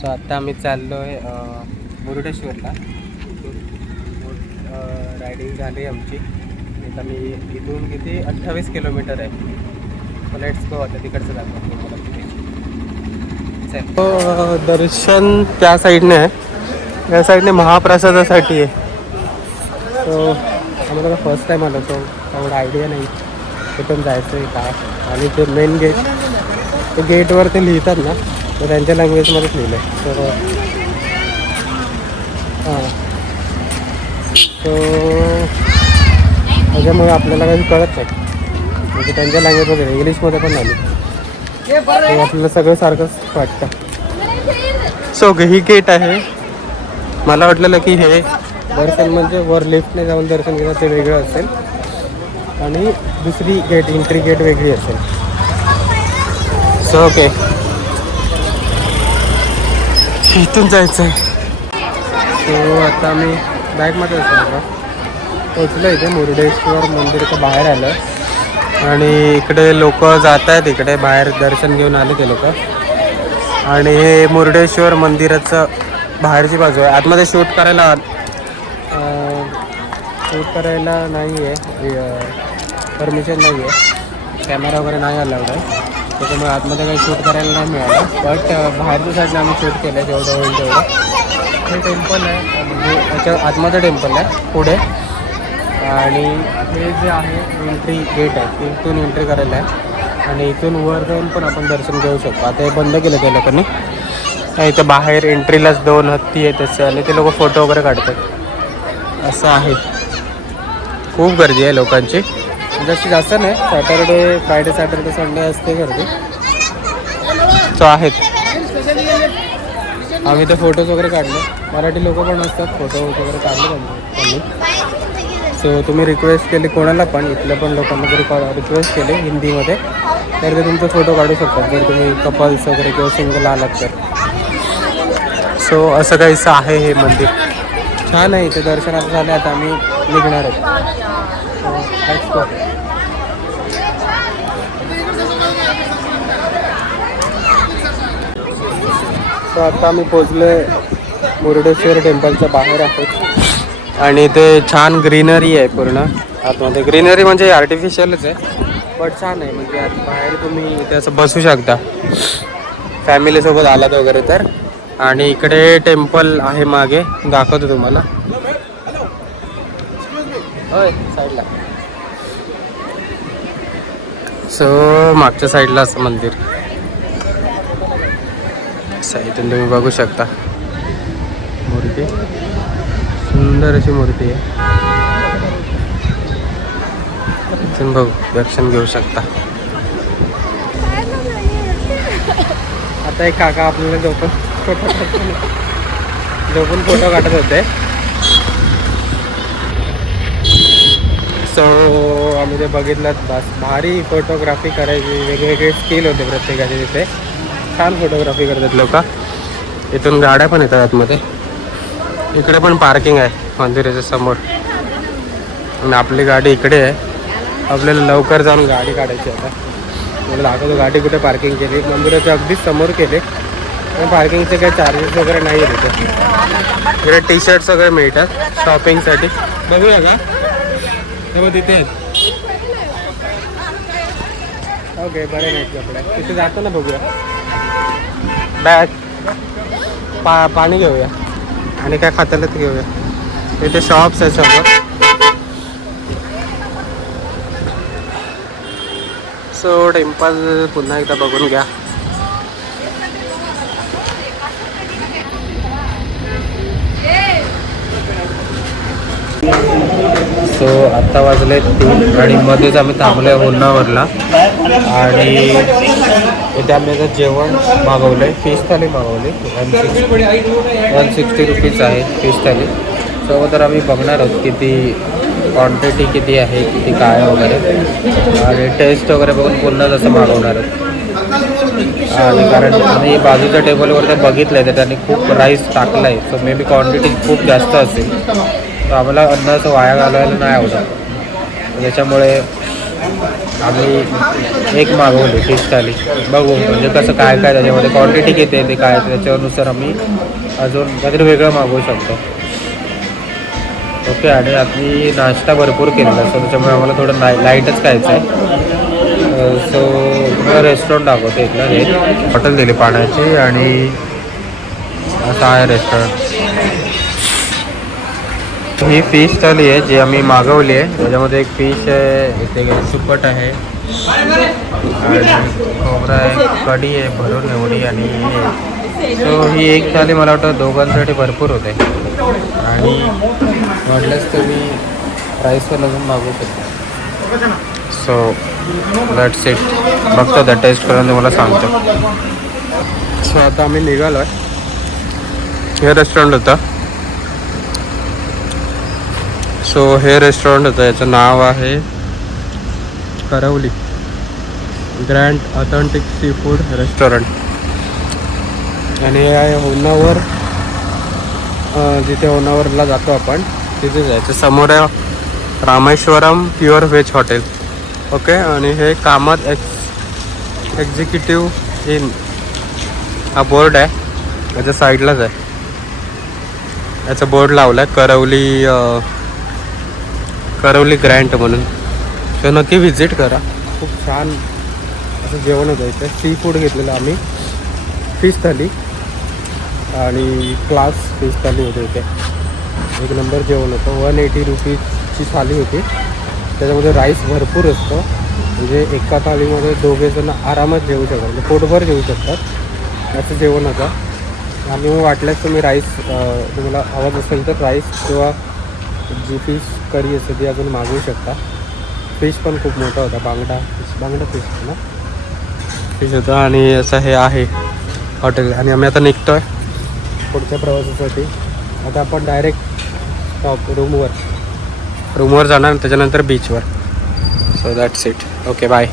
So आता आम्ही चाललो आहे मुरुडेश्वरला. रायडिंग झाली आमची. आता मी इथून किती 28 किलोमीटर आहे. So let's go. आता तिकडचं दाखवतो तुम्हाला. दर्शन त्या साईडने आहे, त्या साईडने महाप्रसादासाठी आहे. सो आम्हाला फर्स्ट टाईम आलो, सो एवढं आयडिया नाही कुठून जायचं आहे काय. आणि ते मेन गेट, ते गेटवर ते लिहितात ना, तर त्यांच्या लँग्वेजमध्येच लिहिलं आहे. सो हां, सो त्याच्यामुळे आपल्याला काही कळत नाही, म्हणजे त्यांच्या लँग्वेजमध्ये इंग्लिशमध्ये पण नाही. आपल्याला सगळं सारखंच वाटतं. सो ही गेट आहे. मला वाटलेलं की हे दर्शन म्हणजे वर लिफ्टने जाऊन दर्शन घेणं ते वेगळं असेल आणि दुसरी गेट, एंट्री गेट वेगळी असेल. सो ओके, इथून जायचं आहे. सो आता मी बॅगमध्ये असतो पोचलो इथे मुरुडेश्वर मंदिराच्या बाहेर आलं आणि इकडे लोक जात आहेत. इकडे बाहेर दर्शन घेऊन आले ते लोक. आणि हे मुरुडेश्वर मंदिराचं बाहेरची बाजू आहे. आतमध्ये शूट करायला नाही आहे, परमिशन नाही आहे, कॅमेरा वगैरे नाही अलाउड आहे. त्याच्यामुळे आतमध्ये काही शूट करायला नाही मिळालं. बट बाहेरच्या साईडला आम्ही शूट केलं आहे जेवढं होईल तेवढं. हे टेम्पल आहे, म्हणजे त्याच्या आतमध्ये टेम्पल आहे पुढे. आणि हे जे आहे एंट्री गेट आहे, इथून एंट्री करायला आहे. आणि इथून वर जाऊन पण आपण दर्शन घेऊ शकतो. आता हे बंद केलं त्या लोकांनी. इथं बाहेर एंट्रीलाच 2 हत्ती आहेत तसे, आणि ते लोक फोटो वगैरे काढतात. असं आहे. खूप गर्दी आहे लोकांची, जशी जास्त नाही. सॅटर्डे, फ्रायडे, सॅटर्डे, संडे असते गर्दी. सो आहेत. आम्ही ते फोटोज वगैरे काढले. मराठी लोक पण असतात, फोटो वगैरे काढले त्यांनी. सो तुम्ही रिक्वेस्ट केली कोणाला पण, इथल्या पण लोकांना जरी रिक्वेस्ट केली हिंदीमध्ये, तर ते तुमचे फोटो काढू शकतात जर तुम्ही कपल्स वगैरे किंवा सिंगल आलात तर. सो असं काहीसं आहे हे मंदिर. छान आहे. इथे दर्शनाचं झालं. आता आम्ही निघणार आहोत. सो आता आम्ही पोचलो मुरुडेश्वर टेम्पलच्या बाहेर आहोत. आणि ते छान ग्रीनरी आहे पूर्ण आतमध्ये. ग्रीनरी म्हणजे आर्टिफिशियलच आहे, बट छान आहे. म्हणजे आत बाहेर तुम्ही इथे असं बसू शकता फॅमिलीसोबत आलात वगैरे तर. आणि इकडे टेम्पल आहे मागे, दाखवतो तुम्हाला. होय, साईडला. सो मागच्या साईडला असं मंदिर, इथून तुम्ही बघू शकता मूर्ती. सुंदर अशी मूर्ती आहे. इथून बघू, दर्शन घेऊ शकता. आता एक काका आपल्याला झोपून फोटो काढत होते. सो आम्ही ते बघितलं. बस भारी फोटोग्राफी करायची, वेगवेगळे स्किल होते प्रत्येकाचे तिथे. छान फोटोग्राफी करतात लोक. इथून गाड्या पण येतात आतमध्ये. इकडे पण पार्किंग आहे मंदिराच्या समोर, आणि आपली गाडी इकडे आहे. आपल्याला लवकर जाऊन गाडी काढायची. आता मला दाखवतो गाडी कुठे पार्किंग केली. मंदिराच्या अगदीच समोर केले, पण पार्किंगचे काही चार्जेस वगैरे नाही आहे तिथे. इकडे टी शर्ट्स वगैरे मिळतात शॉपिंगसाठी. बघूया का तेव्हा तिथे आहेत. ओके, बरे नाहीत कपडे. तिथे जातो ना, बघूया. बॅग, पाणी घेऊया आणि काय खाताला ते घेऊया. इथे शॉप्स आहे समोर. सो टेम्पल पुन्हा एकदा बघून घ्या. सो आत्ता वाजले 3 आणि मध्येच आम्ही थांबलो आहे होन्नावरला. आणि इथे आम्ही आता जेवण मागवलं आहे. फिश थाली मागवली. 160 रुपीज आहे फिश थाली. सो तर आम्ही बघणार आहोत किती क्वांटिटी किती आहे, किती काय वगैरे, आणि टेस्ट वगैरे बघून पुन्हा जसं मागवणार आहोत. आणि कारण आम्ही बाजूच्या टेबलवर ते बघितलं आहे तर त्यांनी खूप राईस टाकला आहे. सो मे बी क्वांटिटी खूप जास्त असेल. तर आम्हाला अन्न असं वाया घालवायला नाही आवडत. त्याच्यामुळे आम्ही एक मागवली फिश थाली. बघू म्हणजे कसं काय काय त्याच्यामध्ये क्वांटिटी किती आहे ते काय त्याच्यानुसार आम्ही अजून काहीतरी वेगळं मागवू शकतो. ओके. आणि आम्ही नाश्ता भरपूर केलेला असतो त्याच्यामुळे आम्हाला थोडं लाईटच खायचं आहे. सो मला रेस्टॉरंट दाखवतो इथलं. हे हॉटेल दिली पाण्याची आणि असं आहे रेस्टॉरंट. ही फिश थाली आहे जी आम्ही मागवली आहे. त्याच्यामध्ये एक फिश आहे, इथे सुकट आहे आणि खोबरा आहे, कढी आहे भरून एवढी आणि सो ही एक थाली मला वाटतं दोघांसाठी भरपूर होते. आणि वाटल्यास तुम्ही राईसवर अजून मागवू शकता. So that's it. बघतो त्या टेस्ट करून तुम्हाला सांगतो. सो आता आम्ही निघालो आहे. हे रेस्टॉरंट होतं. सो हे रेस्टॉरंट होतं, याचं नाव आहे Karavali grand authentic seafood restaurant. आणि हे आहे होन्नावर. जिथे होन्नावरला जातो आपण तिथे जायचं. समोर आहे Rameswaram pure veg hotel. Okay. आणि हे कामत एक्झिक्युटिव्ह इन हा बोर्ड आहे याच्या साईडलाच आहे. याचा बोर्ड लावला आहे करवली ग्रँड म्हणून. तर नक्की व्हिजिट करा. खूप छान असं जेवण होतं इथे. सी फूड घेतलेलं आम्ही. फिश थाली आणि क्लास फिश थाली होते इथे. एक नंबर जेवण होतं. 180 रुपीजची थाली होती. त्याच्यामध्ये राईस भरपूर असतं. म्हणजे एका थालीमध्ये दोघेजण आरामात जेवू शकतात. म्हणजे पोटभर जेवू शकतात असं जेवण होतं. आणि मग वाटल्यास तुम्ही राईस तुम्हाला आवडत असेल तर राईस किंवा जी फिश करी असते ती अजून मागवू शकता. फिश पण खूप मोठा होता. बांगडा फिश ना फिश होता. आणि असं हे आहे हॉटेल. आणि आम्ही आता निघतो आहे पुढच्या प्रवासासाठी. आता आपण डायरेक्ट रूमवर जाणार त्याच्यानंतर बीचवर. So that's it. Okay bye.